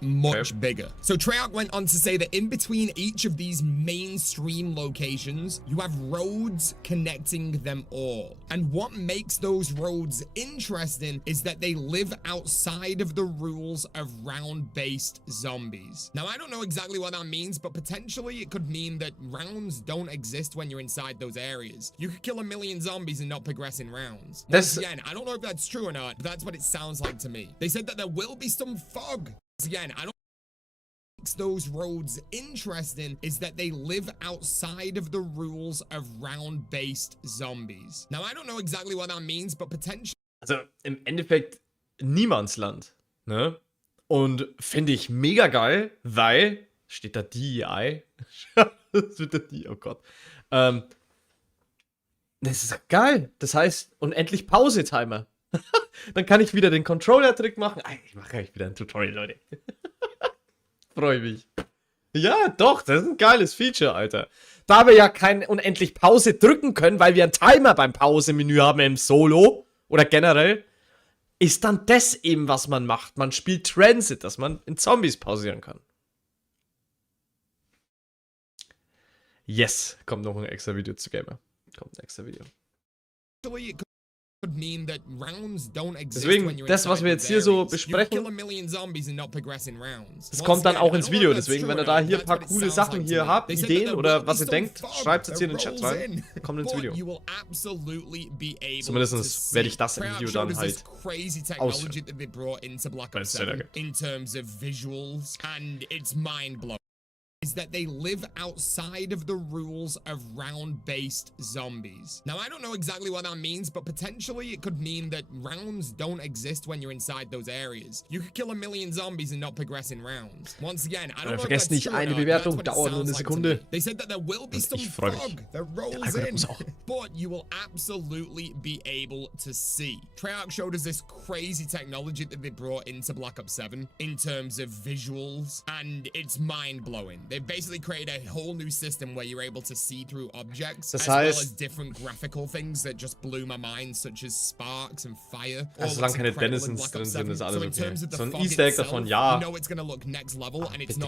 bigger. So Treyarch went on to say that in between each of these mainstream locations, you have roads connecting them all. And what makes those roads interesting is that they live outside of the rules of round-based zombies. Now, I don't know exactly what that means, but potentially it could mean that rounds don't exist when you're inside those areas. You could kill 1 million zombies and not progress in rounds. Once again, I don't know if that's true or not, but that's what it sounds like to me. They said that there will be some fog. Again, I don't makes those roads interesting is that they live outside of the rules of round-based zombies. Now, I don't know exactly what that means, but potentially... Also, im Endeffekt Niemandsland, ne? Und finde ich mega geil, weil, steht da DEI? Das wird da DEI, oh Gott. Das ist geil. Das heißt, unendlich Pause-Timer. Dann kann ich wieder den Controller-Trick machen. Ich mache gleich wieder ein Tutorial, Leute. Freue mich. Ja, doch, das ist ein geiles Feature, Alter. Da wir ja kein unendlich Pause drücken können, weil wir einen Timer beim Pause-Menü haben im Solo oder generell, ist dann das eben, was man macht. Man spielt Transit, dass man in Zombies pausieren kann. Yes, kommt noch ein extra Video zu Gamer. Kommt ein extra Video. Deswegen, das, was wir jetzt hier so besprechen, das kommt dann auch ins Video. Deswegen, wenn ihr da hier ein paar coole Sachen hier habt, Ideen oder was ihr denkt, schreibt es jetzt hier in den Chat rein. Kommt ins Video. Zumindest werde ich das im Video dann halt ausführen. Is that they live outside of the rules of round-based zombies. Now, I don't know exactly what that means, but potentially it could mean that rounds don't exist when you're inside those areas. You could kill 1 million zombies and not progress in rounds. Once again, I don't know if that's nicht, eine Bewertung dauert nur eine Sekunde. They said that there will be some fog that rolls in, but you will absolutely be able to see. Treyarch showed us this crazy technology that they brought into Black Ops 7 in terms of visuals, and it's mind-blowing. They've basically created a whole new system where you're able to see through objects, as well as different graphical things that just blew my mind, such as sparks and fire. Also solange keine Denizens drin sind, ist alles okay. So ein Easter Egg davon, ja. Bitte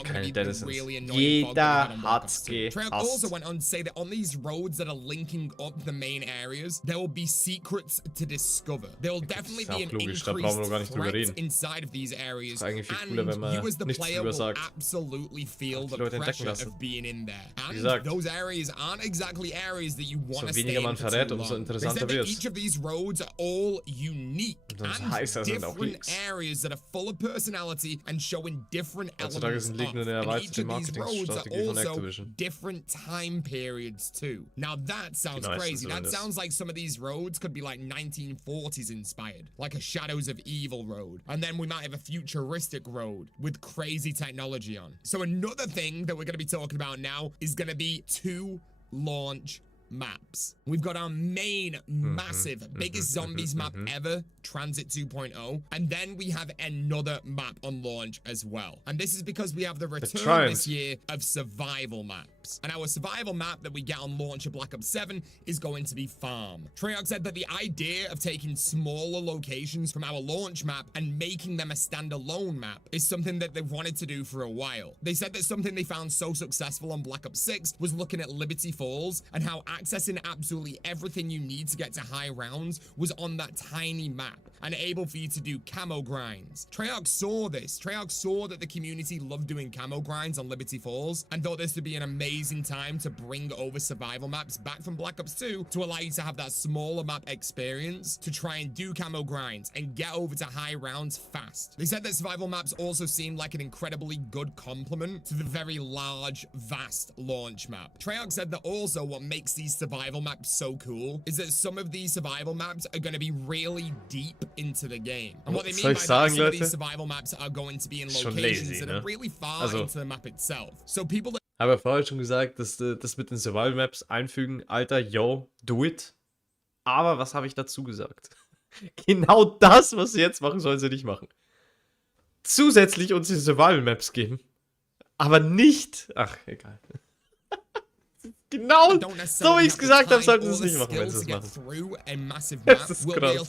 keine Denizens. Jeder hat's gehasst. Treyarch also went on to say that on these roads that are linking up the main areas, there will be secrets to discover. There will definitely be an increased threat inside of these areas, and you as the player will absolutely feel the pressure of being in there. And those areas aren't exactly areas that you want to stay in for too long. They said that each of these roads are all unique and different areas that are full of personality and showing different elements of. And each of these roads are also different time periods too. Now that sounds crazy. That sounds like some of these roads could be like 1940s inspired, like a Shadows of Evil road. And then we might have a futuristic road with crazy technology on. So another thing that we're going to be talking about now is going to be 2 launch maps. We've got our main massive biggest zombies map ever, Transit 2.0, and then we have another map on launch as well. And this is because we have the return this year of survival maps. And our survival map that we get on launch of Black Ops 7 is going to be Farm. Treyarch said that the idea of taking smaller locations from our launch map and making them a standalone map is something that they've wanted to do for a while. They said that something they found so successful on Black Ops 6 was looking at Liberty Falls and how accessing absolutely everything you need to get to high rounds was on that tiny map and able for you to do camo grinds. Treyarch saw this. Treyarch saw that the community loved doing camo grinds on Liberty Falls and thought this would be an amazing time to bring over survival maps back from Black Ops 2 to allow you to have that smaller map experience to try and do camo grinds and get over to high rounds fast. They said that survival maps also seemed like an incredibly good complement to the very large, vast launch map. Treyarch said that also what makes these survival maps so cool is that some of these survival maps are going to be really deep into the game. And what they mean by that is some of these survival maps are going to be in locations that are really far into the map itself. So people that habe ja vorher schon gesagt, dass das mit den Survival Maps einfügen, Alter, yo, do it. Aber was habe ich dazu gesagt? Genau das, was sie jetzt machen, sollen sie nicht machen. Zusätzlich uns die Survival Maps geben, aber nicht, ach, egal. Genau, so wie ich es gesagt habe, sollten sie es nicht machen, wenn sie es machen. Das ist krass.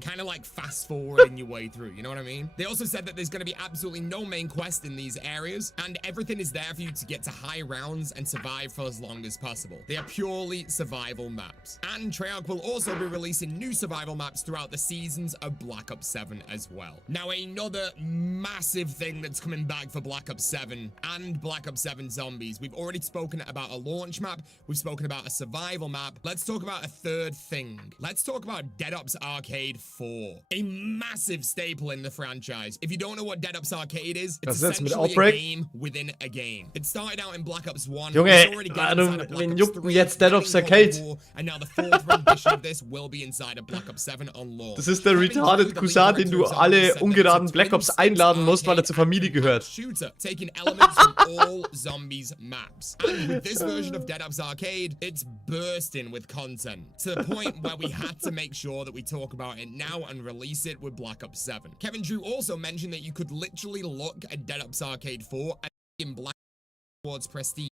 Kind of like fast forwarding your way through, you know what I mean? They also said that there's going to be absolutely no main quest in these areas, and everything is there for you to get to high rounds and survive for as long as possible. They are purely survival maps. And Treyarch will also be releasing new survival maps throughout the seasons of Black Ops 7 as well. Now, another massive thing that's coming back for Black Ops 7 7 and Black Ops 7 Zombies. We've already spoken about a launch map. We've spoken about a survival map. Let's talk about a third thing. Let's talk about Dead Ops Arcade 4, a massive staple in the franchise. If you don't know what Dead Ops Arcade is, it's essentially a game within a game. It started out in Black Ops 1. Junge, wen juckt jetzt Dead Ops Arcade? And now the fourth rendition of this will be inside of Black Ops 7 on launch. Das ist der retarded Cousin, den du alle ungeraden Black Ops einladen musst, weil er zur Familie gehört. Shooter, taking elements from all Zombies maps. And with this version of Dead Ops Arcade, it's bursting with content, to the point where we had to make sure that we talk about it now and release it with Black Ops 7. Kevin Drew also mentioned that you could literally look at Dead Ops Arcade 4 and in Black towards prestige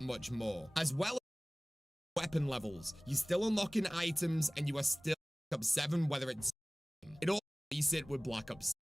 much more, as well as weapon levels. You're still unlocking items and you are still Black Ops 7, whether it's it all release it with Black Ops 7.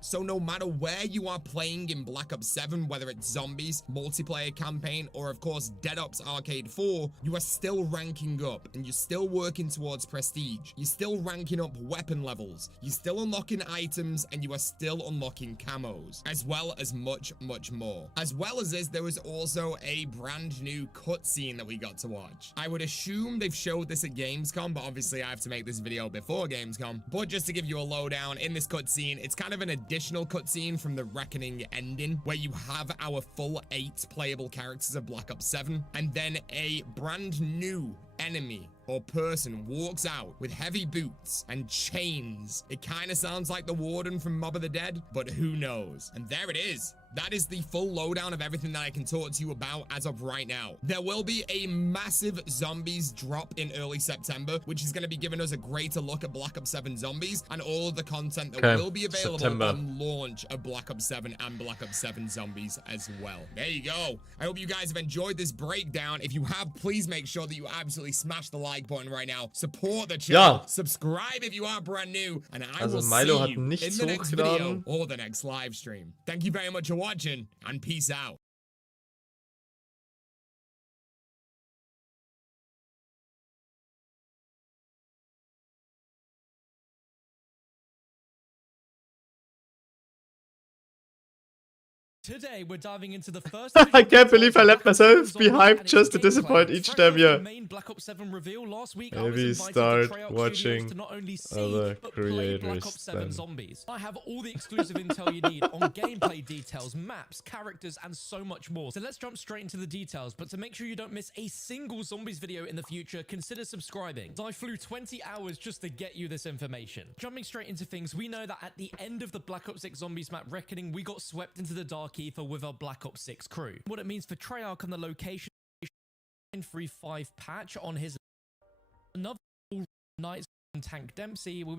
So no matter where you are playing in Black Ops 7, whether it's Zombies, multiplayer campaign, or of course Dead Ops Arcade 4, you are still ranking up and you're still working towards prestige. You're still ranking up weapon levels. You're still unlocking items and you are still unlocking camos, as well as much, much more. As well as this, there was also a brand new cutscene that we got to watch. I would assume they've showed this at Gamescom, but obviously I have to make this video before Gamescom. But just to give you a lowdown, in this cutscene, it's kind of an additional cutscene from the Reckoning ending, where you have our full 8 playable characters of Black Ops 7, and then a brand new enemy or person walks out with heavy boots and chains. It kind of sounds like the Warden from Mob of the Dead, but who knows? And there it is. That is the full lowdown of everything that I can talk to you about as of right now. There will be a massive Zombies drop in early September, which is going to be giving us a greater look at Black Ops 7 Zombies and all of the content that will be available on launch of Black Ops 7 and Black Ops 7 Zombies as well. There you go. I hope you guys have enjoyed this breakdown. If you have, please make sure that you absolutely smash the like button right now. Support the channel. Subscribe if you are brand new. And I will see you in the next video or the next live stream. Thank you very much for watching, and peace out. Today, we're diving into the first. I can't believe I let myself be hyped just to disappoint each time here. Maybe start watching other creators then. I have all the exclusive intel you need on gameplay details, maps, characters, and so much more. So let's jump straight into the details. But to make sure you don't miss a single Zombies video in the future, consider subscribing. I flew 20 hours just to get you this information. Jumping straight into things, we know that at the end of the Black Ops 6 Zombies map Reckoning, we got swept into the dark ether with our Black Ops 6 crew. What it means for Treyarch and the location 935 patch on his another Knights and Tank Dempsey will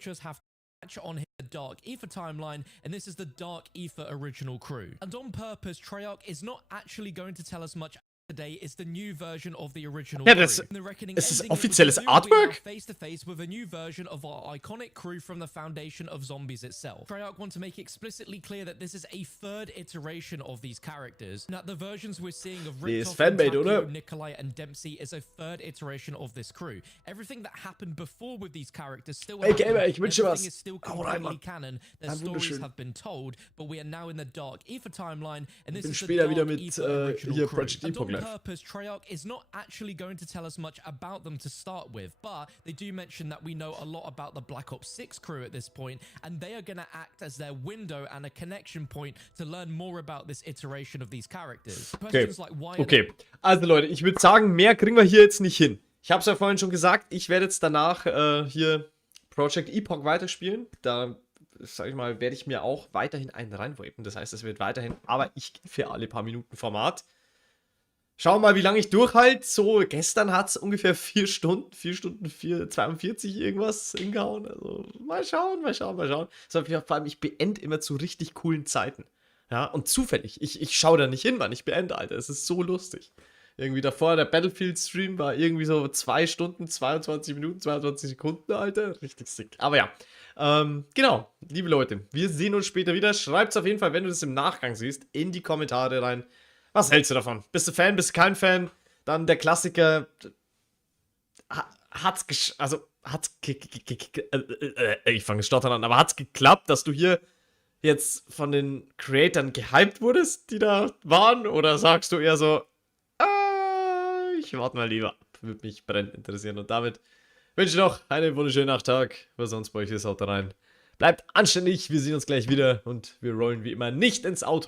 just have to patch on his Dark Ether timeline, and this is the Dark Ether original crew. And on purpose, Treyarch is not actually going to tell us much. Today is the new version of the original crew. Ist das offizielles Artwork? Face to face with a new version of our iconic crew from the foundation of Zombies itself. Treyarch want to make explicitly clear that this is a third iteration of these characters. Now, the versions we're seeing of Richthofen, Nikolai, and Dempsey is a third iteration of this crew. Everything that happened before with these characters still is still completely canon. Their stories have been told, but we are now in the Dark Ether timeline, and this is the Dark Ether original crew. Purpose, Treyarch is not actually going to tell us much about them to start with, but they do mention that we know a lot about the Black Ops 6 crew at this point, and they are going to act as their window and a connection point to learn more about this iteration of these characters. Okay, also Leute, ich würde sagen, mehr kriegen wir hier jetzt nicht hin. Ich habe es ja vorhin schon gesagt, ich werde jetzt danach hier Project Epoch weiterspielen. Da, sag ich mal, werde ich mir auch weiterhin einen reinwapen. Das heißt, es wird weiterhin, aber ich für alle paar Minuten Format. Schauen wir mal, wie lange ich durchhalte. So, gestern hat es ungefähr 4 Stunden, 42 irgendwas hingehauen. Also, mal schauen. So, vor allem, ich beende immer zu richtig coolen Zeiten. Ja, und zufällig. Ich schaue da nicht hin, Mann. Ich beende, Alter. Es ist so lustig. Irgendwie davor, der Battlefield-Stream war irgendwie so 2 Stunden, 22 Minuten, 22 Sekunden, Alter. Richtig sick. Aber ja, genau, liebe Leute, wir sehen uns später wieder. Schreibt es auf jeden Fall, wenn du das im Nachgang siehst, in die Kommentare rein. Was hältst du davon? Bist du Fan, bist du kein Fan? Dann der Klassiker. Ich fange stottern an, aber hat's geklappt, dass du hier jetzt von den Creatoren gehypt wurdest, die da waren? Oder sagst du eher so, ich warte mal lieber ab, würde mich brennend interessieren. Und damit wünsche ich noch einen wunderschönen Nachtag, was sonst bei euch ist, haut rein. Bleibt anständig, wir sehen uns gleich wieder und wir rollen wie immer nicht ins Outro.